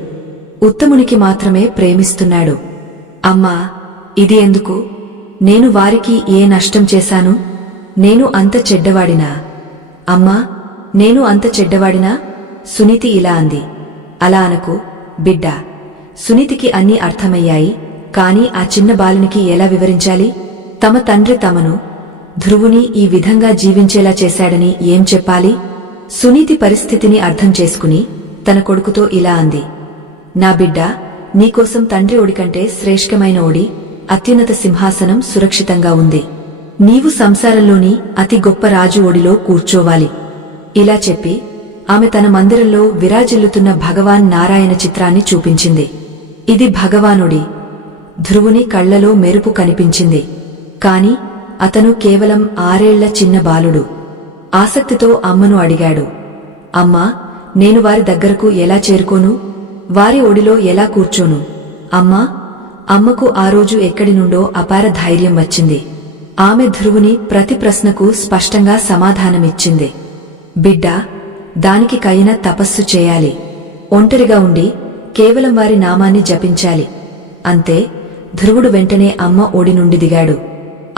ఉత్తమునికి మాత్రమే ప్రేమిస్తున్నాడు. అమ్మా, ఇది ఎందుకు? నేను వారికి ఏ నష్టం చేశాను? నేను అంత చెడ్డవాడినా? అమ్మా, నేను అంత చెడ్డవాడినా? సునీతి ఇలా అంది. అలా అనకు బిడ్డా. సునీతికి అన్నీ అర్థమయ్యాయి. కాని ఆ చిన్న బాలునికి ఎలా వివరించాలి? తమ తండ్రి తమను, ధ్రువుని ఈ విధంగా జీవించేలా చేశాడని ఏం చెప్పాలి? సునీతి పరిస్థితిని అర్థం చేసుకుని తన కొడుకుతో ఇలా అంది. నా బిడ్డా, నీకోసం తండ్రి ఒడికంటే శ్రేష్ఠమైన ఒడి, అత్యున్నత సింహాసనం సురక్షితంగా ఉంది. నీవు సంసారంలోని అతి గొప్ప రాజు ఒడిలో కూర్చోవాలి. ఇలా చెప్పి ఆమె తన మందిరంలో విరాజిల్లుతున్న భగవాన్ నారాయణ చిత్రాన్ని చూపించింది. ఇది భగవానుడి. ధ్రువుని కళ్లలో మెరుపు కనిపించింది. కాని అతను కేవలం 6 ఏళ్ల చిన్న బాలుడు. ఆసక్తితో అమ్మను అడిగాడు. అమ్మా, నేను వారి దగ్గరకు ఎలా చేరుకోను? వారి ఒడిలో ఎలా కూర్చోను? అమ్మా. అమ్మకు ఆ రోజు ఎక్కడి నుండో అపార ధైర్యం వచ్చింది. ఆమె ధ్రువుని ప్రతి ప్రశ్నకు స్పష్టంగా సమాధానమిచ్చింది. బిడ్డా, దానికి కైన తపస్సు చేయాలి. ఒంటరిగా ఉండి కేవలం వారి నామాన్ని జపించాలి. అంతే. ధ్రువుడు వెంటనే అమ్మ ఒడి నుండి దిగాడు.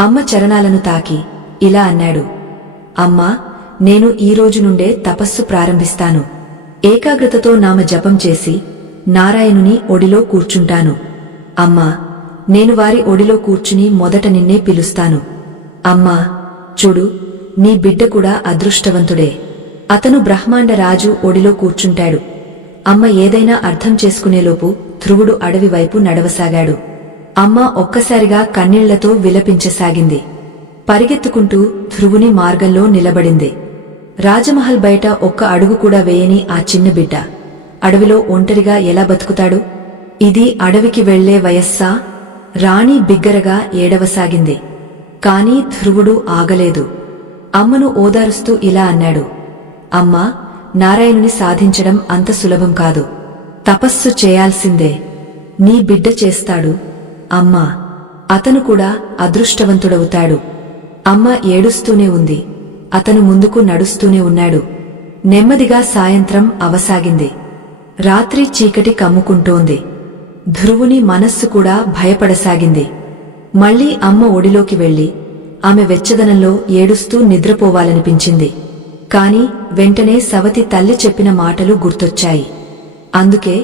అమ్మ చరణాలను తాకి ఇలా అన్నాడు. అమ్మా, నేను ఈ రోజు నుండే తపస్సు ప్రారంభిస్తాను. ఏకాగ్రతతో నామ జపం చేసి నారాయణుని ఒడిలో కూర్చుంటాను. అమ్మా, నేను వారి ఒడిలో కూర్చుని మొదట నిన్నే పిలుస్తాను. అమ్మా, చూడు, నీ బిడ్డ కూడా అదృష్టవంతుడే. అతను బ్రహ్మాండ రాజు ఒడిలో కూర్చుంటాడు. అమ్మ ఏదైనా అర్థం చేసుకునేలోపు ధ్రువుడు అడవి వైపు నడవసాగాడు. అమ్మ ఒక్కసారిగా కన్నీళ్లతో విలపించసాగింది. పరిగెత్తుకుంటూ ధ్రువుని మార్గంలో నిలబడింది. రాజమహల్ బయట ఒక్క అడుగు కూడా వేయని ఆ చిన్న బిడ్డ అడవిలో ఒంటరిగా ఎలా బతుకుతాడు? ఇది అడవికి వెళ్లే వయస్సా? రాణి బిగ్గరగా ఏడవసాగింది. కాని ధ్రువుడు ఆగలేదు. అమ్మను ఓదారుస్తూ ఇలా అన్నాడు. అమ్మా, నారాయణుని సాధించడం అంత సులభం కాదు. తపస్సు చేయాల్సిందే. నీ బిడ్డ చేస్తాడు. అమ్మా, అతను కూడా అదృష్టవంతుడవుతాడు. అమ్మ ఏడుస్తూనే ఉంది. అతను ముందుకు నడుస్తూనే ఉన్నాడు. నెమ్మదిగా సాయంత్రం అవసాగింది. రాత్రి చీకటి కమ్ముకుంటోంది. ధ్రువుని మనస్సు కూడా భయపడసాగింది. మళ్లీ అమ్మ ఒడిలోకి వెళ్లి ఆమె వెచ్చదనంలో ఏడుస్తూ నిద్రపోవాలనిపించింది. కాని వెంటనే సవతి తల్లి చెప్పిన మాటలు గుర్తొచ్చాయి. అందుకే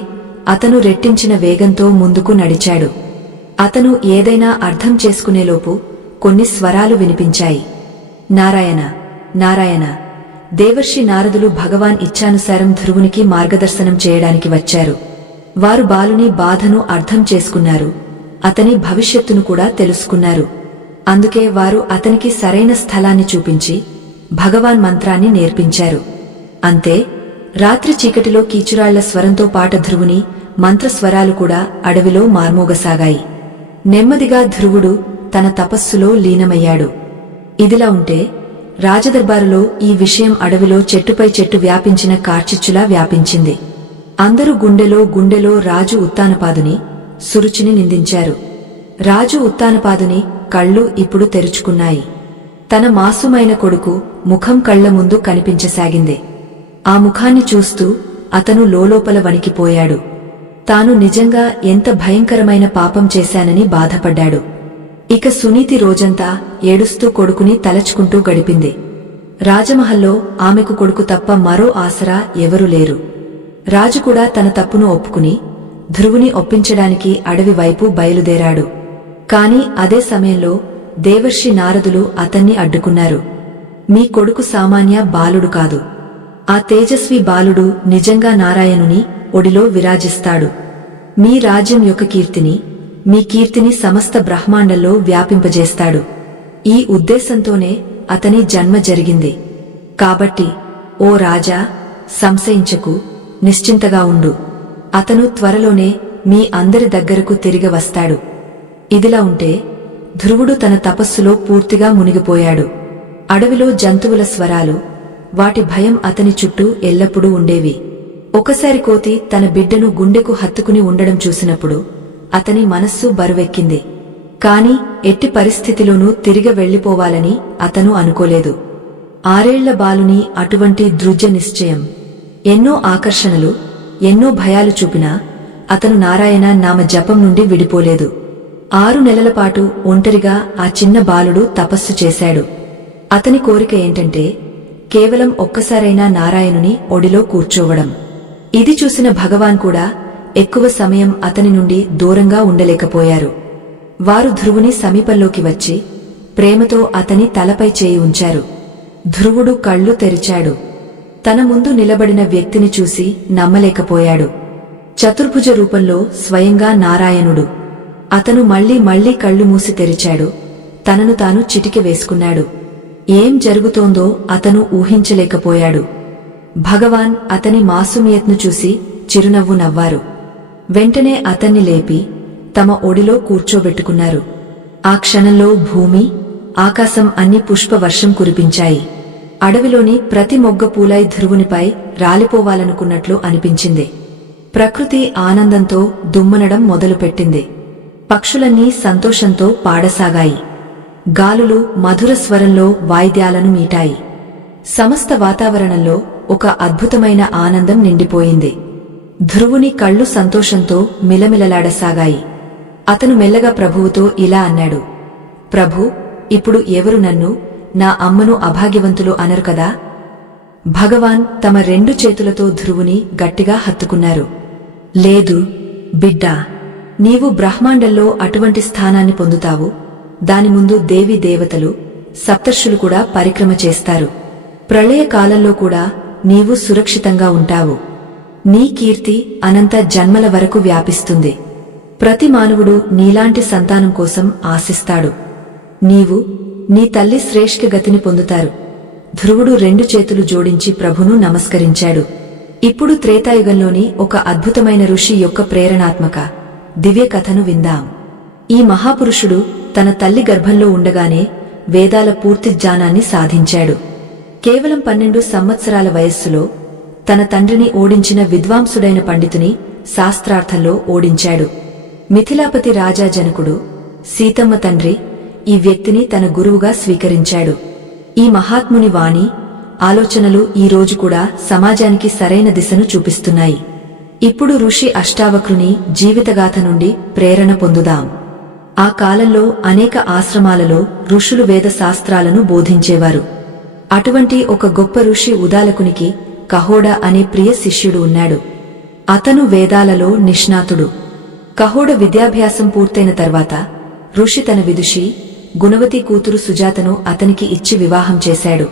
అతను రెట్టించిన వేగంతో ముందుకు నడిచాడు. అతను ఏదైనా అర్థం చేసుకునేలోపు కొన్ని స్వరాలు వినిపించాయి. నారాయణ, నారాయణ. దేవర్షి నారదులు భగవాన్ ఇచ్ఛానుసారం ధ్రువునికి మార్గదర్శనం చేయడానికి వచ్చారు. వారు బాలుని బాధను అర్థం చేసుకున్నారు. అతని భవిష్యత్తును కూడా తెలుసుకున్నారు. అందుకే వారు అతనికి సరైన స్థలాన్ని చూపించి భగవాన్ మంత్రాన్ని నేర్పించారు. అంతే. రాత్రి చీకటిలో కీచురాళ్ల స్వరంతో పాట ధ్రువుని మంత్రస్వరాలు కూడా అడవిలో మార్మోగసాగాయి. నెమ్మదిగా ధ్రువుడు తన తపస్సులో లీనమయ్యాడు. ఇదిలా ఉంటే రాజదర్బారులో ఈ విషయం అడవిలో చెట్టుపై చెట్టు వ్యాపించిన కార్చిచ్చులా వ్యాపించింది. అందరూ గుండెలో రాజు ఉత్తానపాదుని, సురుచిని నిందించారు. రాజు ఉత్తానపాదుని కళ్ళు ఇప్పుడు తెరుచుకున్నాయి. తన మాసుమైన కొడుకు ముఖం కళ్ల ముందు కనిపించసాగింది. ఆ ముఖాన్ని చూస్తూ అతను లోలోపల వణికిపోయాడు. తాను నిజంగా ఎంత భయంకరమైన పాపం చేశానని బాధపడ్డాడు. ఇక సునీతి రోజంతా ఏడుస్తూ కొడుకుని తలచుకుంటూ గడిపింది. రాజమహల్లో ఆమెకు కొడుకు తప్ప మరో ఆసరా ఎవరూ లేరు. రాజు కూడా తన తప్పును ఒప్పుకుని ధ్రువుని ఒప్పించడానికి అడవి వైపు బయలుదేరాడు. కాని అదే సమయంలో దేవర్షి నారదులు అతన్ని అడ్డుకున్నారు. మీ కొడుకు సామాన్య బాలుడు కాదు. ఆ తేజస్వి బాలుడు నిజంగా నారాయణుని ఒడిలో విరాజిస్తాడు. మీ రాజ్యం యొక్క కీర్తిని, మీ కీర్తిని సమస్త బ్రహ్మాండంలో వ్యాపింపజేస్తాడు. ఈ ఉద్దేశంతోనే అతని జన్మ జరిగింది. కాబట్టి ఓ రాజా, సంశయించకు, నిశ్చింతగా ఉండు. అతను త్వరలోనే మీ అందరి దగ్గరకు తిరిగి వస్తాడు. ఇదిలా ఉంటే ధ్రువుడు తన తపస్సులో పూర్తిగా మునిగిపోయాడు. అడవిలో జంతువుల స్వరాలు, వాటి భయం అతని చుట్టూ ఎల్లప్పుడూ ఉండేవి. ఒకసారి కోతి తన బిడ్డను గుండెకు హత్తుకుని ఉండడం చూసినప్పుడు అతని మనస్సు బరువెక్కింది. కాని ఎట్టి పరిస్థితిలోనూ తిరిగి వెళ్లిపోవాలని అతను అనుకోలేదు. 6 ఏళ్ల బాలుని అటువంటి దృఢ నిశ్చయం, ఎన్నో ఆకర్షణలు, ఎన్నో భయాలు చూపినా అతను నారాయణ నామ జపం నుండి విడిపోలేదు. 6 నెలల పాటు ఒంటరిగా ఆ చిన్న బాలుడు తపస్సు చేశాడు. అతని కోరిక ఏంటంటే కేవలం ఒక్కసారైనా నారాయణుని ఒడిలో కూర్చోవడం. ఇది చూసిన భగవాన్ కూడా ఎక్కువ సమయం అతని నుండి దూరంగా ఉండలేకపోయారు. వారు ధ్రువుని సమీపంలోకి వచ్చి ప్రేమతో అతని తలపై చేయి ఉంచారు. ధ్రువుడు కళ్ళు తెరిచాడు. తన ముందు నిలబడిన వ్యక్తిని చూసి నమ్మలేకపోయాడు. చతుర్భుజ రూపంలో స్వయంగా నారాయణుడు. అతను మళ్లీ కళ్ళు మూసి తెరిచాడు. తనను తాను చిటికె వేసుకున్నాడు. ఏం జరుగుతోందో అతను ఊహించలేకపోయాడు. భగవాన్ అతని మాసూమియత్ను చూసి చిరునవ్వు నవ్వారు. వెంటనే అతన్ని లేపి తమ ఒడిలో కూర్చోబెట్టుకున్నారు. ఆ క్షణంలో భూమి, ఆకాశం అన్ని పుష్పవర్షం కురిపించాయి. అడవిలోని ప్రతి మొగ్గ పూలై ధ్రువునిపై రాలిపోవాలనుకున్నట్లు అనిపించింది. ప్రకృతి ఆనందంతో దుమ్మనడం మొదలుపెట్టింది. పక్షులన్నీ సంతోషంతో పాడసాగాయి. గాలులు మధుర స్వరంలో వాయిద్యాలను మీటాయి. సమస్త వాతావరణంలో ఒక అద్భుతమైన ఆనందం నిండిపోయింది. ధ్రువుని కళ్ళు సంతోషంతో మిలమిలలాడసాగాయి. అతను మెల్లగా ప్రభువుతో ఇలా అన్నాడు: ప్రభూ, ఇప్పుడు ఎవరు నన్ను, నా అమ్మను అభాగ్యవంతులు అనరు కదా? భగవాన్ తమ 2 చేతులతో ధ్రువుని గట్టిగా హత్తుకున్నారు. లేదు బిడ్డా, నీవు బ్రహ్మాండంలో అటువంటి స్థానాన్ని పొందుతావు. దాని ముందు దేవీ దేవతలు, సప్తర్షులు కూడా పరిక్రమ చేస్తారు. ప్రళయ కాలంలో కూడా నీవు సురక్షితంగా ఉంటావు. నీ కీర్తి అనంత జన్మల వరకు వ్యాపిస్తుంది. ప్రతి మానవుడు నీలాంటి సంతానం కోసం ఆశిస్తాడు. నీవు, నీ తల్లి శ్రేష్ఠ గతిని పొందుతారు. ధ్రువుడు 2 చేతులు జోడించి ప్రభును నమస్కరించాడు. ఇప్పుడు త్రేతాయుగంలోని ఒక అద్భుతమైన ఋషి యొక్క ప్రేరణాత్మక దివ్య కథను విందాం. ఈ మహాపురుషుడు తన తల్లి గర్భంలో ఉండగానే వేదాల పూర్తి జ్ఞానాన్ని సాధించాడు. కేవలం 12 సంవత్సరాల వయస్సులో తన తండ్రిని ఓడించిన విద్వాంసుడైన పండితుని శాస్త్రార్థంలో ఓడించాడు. మిథిలాపతి రాజా జనకుడు, సీతమ్మ తండ్రి, ఈ వ్యక్తిని తన గురువుగా స్వీకరించాడు. ఈ మహాత్ముని వాణి, ఆలోచనలు ఈ రోజు కూడా సమాజానికి సరైన దిశను చూపిస్తున్నాయి. ఇప్పుడు ఋషి అష్టావక్రుని జీవితగాథ నుండి ప్రేరణ పొందుదాం. ఆ కాలంలో అనేక ఆశ్రమాలలో ఋషులు వేద శాస్త్రాలను బోధించేవారు. అటువంటి ఒక గొప్ప ఋషి ఉదాలకునికి కహోడ అనే ప్రియ శిష్యుడు ఉన్నాడు. అతను వేదాలలో నిష్ణాతుడు. కహోడ విద్యాభ్యాసం పూర్తయిన తర్వాత ఋషి తన విదుషి, గుణవతి కూతురు సుజాతను అతనికి ఇచ్చి వివాహం చేశాడు.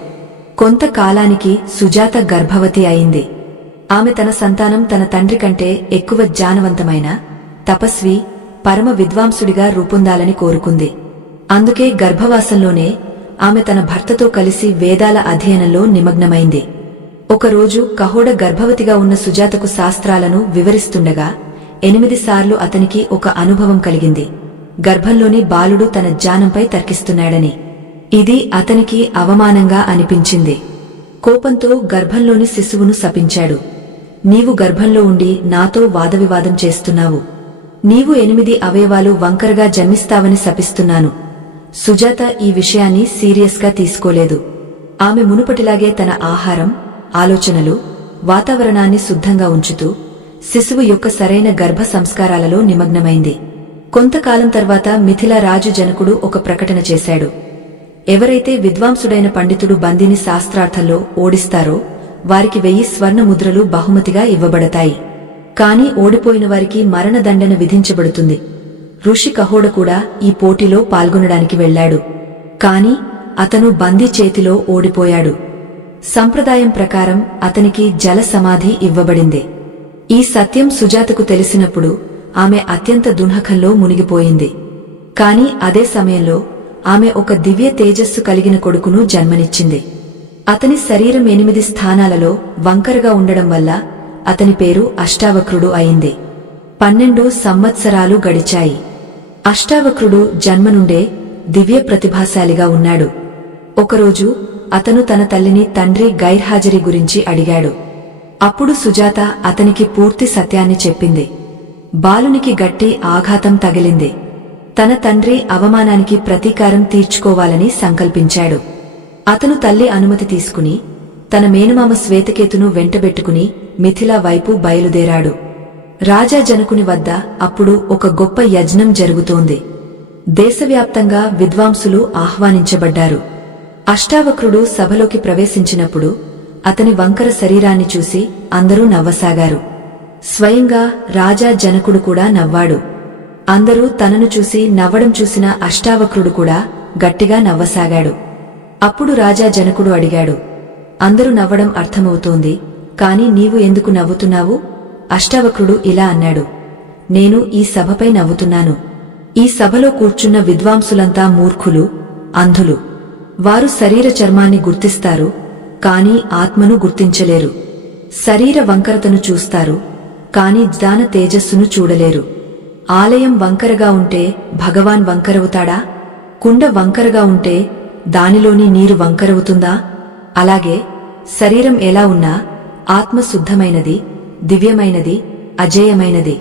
కొంతకాలానికి సుజాత గర్భవతి అయింది. ఆమె తన సంతానం తన తండ్రి కంటే ఎక్కువ జ్ఞానవంతమైన, తపస్వి, పరమ విద్వాంసుడిగా రూపొందాలని కోరుకుంది. అందుకే గర్భవాసంలోనే ఆమె తన భర్తతో కలిసి వేదాల అధ్యయనంలో నిమగ్నమైంది. ఒకరోజు కహోడ గర్భవతిగా ఉన్న సుజాతకు శాస్త్రాలను వివరిస్తుండగా 8 సార్లు అతనికి ఒక అనుభవం కలిగింది, గర్భంలోని బాలుడు తన జ్ఞానంపై తర్కిస్తున్నాడని. ఇది అతనికి అవమానంగా అనిపించింది. కోపంతో గర్భంలోని శిశువును శపించాడు. నీవు గర్భంలో ఉండి నాతో వాదవివాదం చేస్తున్నావు. నీవు 8 అవయవాలు వంకరగా జన్మిస్తావని శపిస్తున్నాను. సుజాత ఈ విషయాన్ని సీరియస్గా తీసుకోలేదు. ఆమె మునుపటిలాగే తన ఆహారం, ఆలోచనలు, వాతావరణాన్ని శుద్ధంగా ఉంచుతూ శిశువు యొక్క సరైన గర్భ సంస్కారాలలో నిమగ్నమైంది. కొంతకాలం తర్వాత మిథిలా రాజు జనకుడు ఒక ప్రకటన చేశాడు. ఎవరైతే విద్వాంసుడైన పండితుడు బందీని శాస్త్రార్థంలో ఓడిస్తారో వారికి 1000 స్వర్ణ ముద్రలు బహుమతిగా ఇవ్వబడతాయి. కాని ఓడిపోయిన వారికి మరణదండన విధించబడుతుంది. ఋషి కహోడ కూడా ఈ పోటీలో పాల్గొనడానికి వెళ్లాడు. కాని అతను బందీ చేతిలో ఓడిపోయాడు. సంప్రదాయం ప్రకారం అతనికి జల సమాధి ఇవ్వబడింది. ఈ సత్యం సుజాతకు తెలిసినప్పుడు ఆమె అత్యంత దుఃఖంలో మునిగిపోయింది. కాని అదే సమయంలో ఆమె ఒక దివ్య తేజస్సు కలిగిన కొడుకును జన్మనిచ్చింది. అతని శరీరం 8 స్థానాలలో వంకరగా ఉండడం వల్ల అతని పేరు అష్టావక్రుడు అయింది. 12 సంవత్సరాలు గడిచాయి. అష్టావక్రుడు జన్మ నుండే దివ్య ప్రతిభాశాలిగా ఉన్నాడు. ఒకరోజు అతను తన తల్లిని తండ్రి గైర్హాజరీ గురించి అడిగాడు. అప్పుడు సుజాత అతనికి పూర్తి సత్యాన్ని చెప్పింది. బాలునికి గట్టి ఆఘాతం తగిలింది. తన తండ్రి అవమానానికి ప్రతీకారం తీర్చుకోవాలని సంకల్పించాడు. అతను తల్లి అనుమతి తీసుకుని తన మేనమామ శ్వేతకేతును వెంటబెట్టుకుని మిథిలా వైపు బయలుదేరాడు. రాజా జనకుని వద్ద అప్పుడు ఒక గొప్ప యజ్ఞం జరుగుతోంది. దేశవ్యాప్తంగా విద్వాంసులు ఆహ్వానించబడ్డారు. అష్టావక్రుడు సభలోకి ప్రవేశించినప్పుడు అతని వంకర శరీరాన్ని చూసి అందరూ నవ్వసాగారు. స్వయంగా రాజా జనకుడు కూడా నవ్వాడు. అందరూ తనను చూసి నవ్వడం చూసిన అష్టావక్రుడు కూడా గట్టిగా నవ్వసాగాడు. అప్పుడు రాజా జనకుడు అడిగాడు, అందరూ నవ్వడం అర్థమవుతోంది, కాని నీవు ఎందుకు నవ్వుతున్నావు? అష్టావక్రుడు ఇలా అన్నాడు, నేను ఈ సభపై నవ్వుతున్నాను. ఈ సభలో కూర్చున్న విద్వాంసులంతా మూర్ఖులు, అంధులు. వారు శరీర చర్మాన్ని గుర్తిస్తారు, కాని ఆత్మను గుర్తించలేరు. శరీర వంకరతను చూస్తారు, కాని జ్ఞాన తేజస్సును చూడలేరు. ఆలయం వంకరగా ఉంటే భగవాన్ వంకరవుతాడా? కుండ వంకరగా ఉంటే దానిలోని నీరు వంకరవుతుందా? అలాగే శరీరం ఎలా ఉన్నా ఆత్మ శుద్ధమైనది, దివ్యమైనది, అజేయమైనది.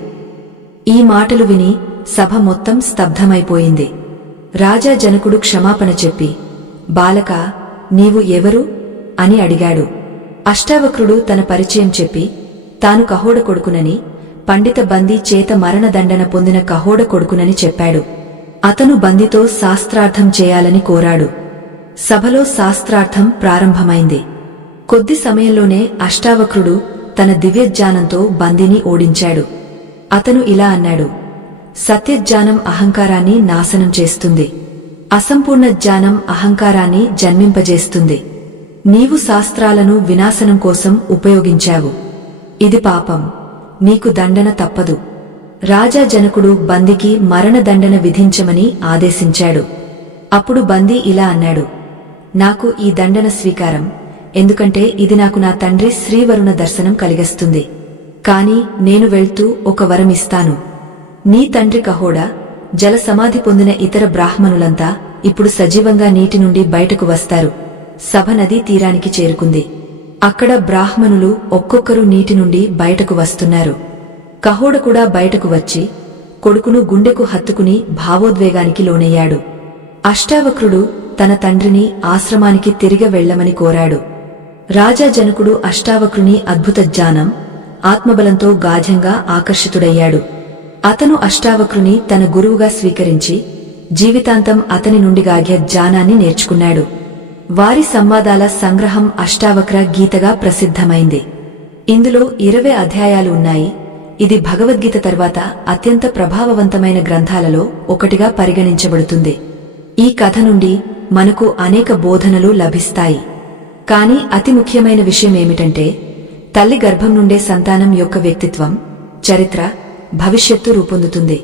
ఈ మాటలు విని సభ మొత్తం స్తబ్ధమైపోయింది. రాజా జనకుడు క్షమాపణ చెప్పి, బాలకా, నీవు ఎవరు అని అడిగాడు. అష్టావక్రుడు తన పరిచయం చెప్పి తాను కహోడ కొడుకునని, పండిత బందీ చేత మరణదండన పొందిన కహోడ కొడుకునని చెప్పాడు. అతను బందీతో శాస్త్రార్థం చేయాలని కోరాడు. సభలో శాస్త్రార్థం ప్రారంభమైంది. కొద్ది సమయంలోనే అష్టావక్రుడు తన దివ్యజ్ఞానంతో బందీని ఓడించాడు. అతను ఇలా అన్నాడు, సత్యజ్ఞానం అహంకారాన్ని నాశనం చేస్తుంది. అసంపూర్ణ జ్ఞానం అహంకారాన్ని జన్మింపజేస్తుంది. నీవు శాస్త్రాలను వినాశనం కోసం ఉపయోగించావు. ఇది పాపం. నీకు దండన తప్పదు. రాజా జనకుడు బందీకి మరణదండన విధించమని ఆదేశించాడు. అప్పుడు బందీ ఇలా అన్నాడు, నాకు ఈ దండన స్వీకారం, ఎందుకంటే ఇది నాకు నా తండ్రి శ్రీవరుణ దర్శనం కలిగిస్తుంది. కాని నేను వెళ్తూ ఒక వరం ఇస్తాను. నీ తండ్రి కహోడ, జల సమాధి పొందిన ఇతర బ్రాహ్మణులంతా ఇప్పుడు సజీవంగా నీటి నుండి బయటకు వస్తారు. సభ నదీ తీరానికి చేరుకుంది. అక్కడ బ్రాహ్మణులు ఒక్కొక్కరు నీటి నుండి బయటకు వస్తున్నారు. కహోడ కూడా బయటకు వచ్చి కొడుకును గుండెకు హత్తుకుని భావోద్వేగానికి లోనయ్యాడు. అష్టావక్రుడు తన తండ్రిని ఆశ్రమానికి తిరిగి వెళ్లమని కోరాడు. రాజా జనకుడు అష్టావక్రుని అద్భుత జ్ఞానం, ఆత్మబలంతో గాఢంగా ఆకర్షితుడయ్యాడు. అతను అష్టావక్రుని తన గురువుగా స్వీకరించి జీవితాంతం అతని నుండి గాఢ్య జ్ఞానాన్ని నేర్చుకున్నాడు. వారి సంవాదాల సంగ్రహం అష్టావక్ర గీతగా ప్రసిద్ధమైంది. ఇందులో 20 అధ్యాయాలు ఉన్నాయి. ఇది భగవద్గీత తర్వాత అత్యంత ప్రభావవంతమైన గ్రంథాలలో ఒకటిగా పరిగణించబడుతుంది. ఈ కథ నుండి మనకు అనేక బోధనలు లభిస్తాయి. కాని అతి ముఖ్యమైన విషయమేమిటంటే, తల్లి గర్భం నుండే సంతానం యొక్క వ్యక్తిత్వం, చరిత్ర, భవిష్యత్తు రూపొందుతుంది.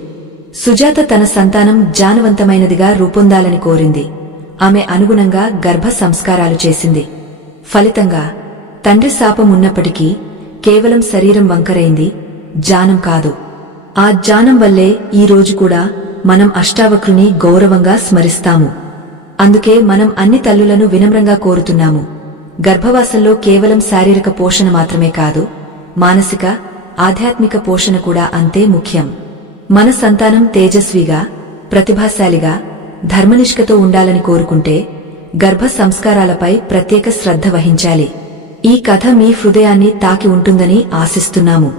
సుజాత తన సంతానం జ్ఞానవంతమైనదిగా రూపొందాలని కోరింది. ఆమె అనుగుణంగా గర్భ సంస్కారాలు చేసింది. ఫలితంగా తండ్రి శాపం ఉన్నప్పటికీ కేవలం శరీరం వంకరైంది, జ్ఞానం కాదు. ఆ జ్ఞానం వల్లే ఈ రోజు కూడా మనం అష్టావక్రుని గౌరవంగా స్మరిస్తాము. అందుకే మనం అన్ని తల్లులను వినమ్రంగా కోరుతున్నాము. గర్భవాసంలో కేవలం శారీరక పోషణ మాత్రమే కాదు, మానసిక, ఆధ్యాత్మిక పోషణ కూడా అంతే ముఖ్యం. మన సంతానం తేజస్విగా, ప్రతిభాశాలిగా, ధర్మనిష్ఠతో ఉండాలని కోరుకుంటే గర్భ సంస్కారాలపై ప్రత్యేక శ్రద్ధ వహించాలి. ఈ కథ మీ హృదయాన్ని తాకి ఉంటుందని ఆశిస్తున్నాము.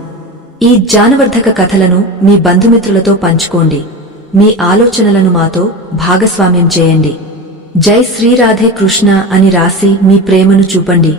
ఈ జ్ఞానవర్ధక కథలను మీ బంధుమిత్రులతో పంచుకోండి. మీ ఆలోచనలను మాతో భాగస్వామ్యం చేయండి. జై శ్రీరాధే కృష్ణ అని రాసి మీ ప్రేమను చూపండి.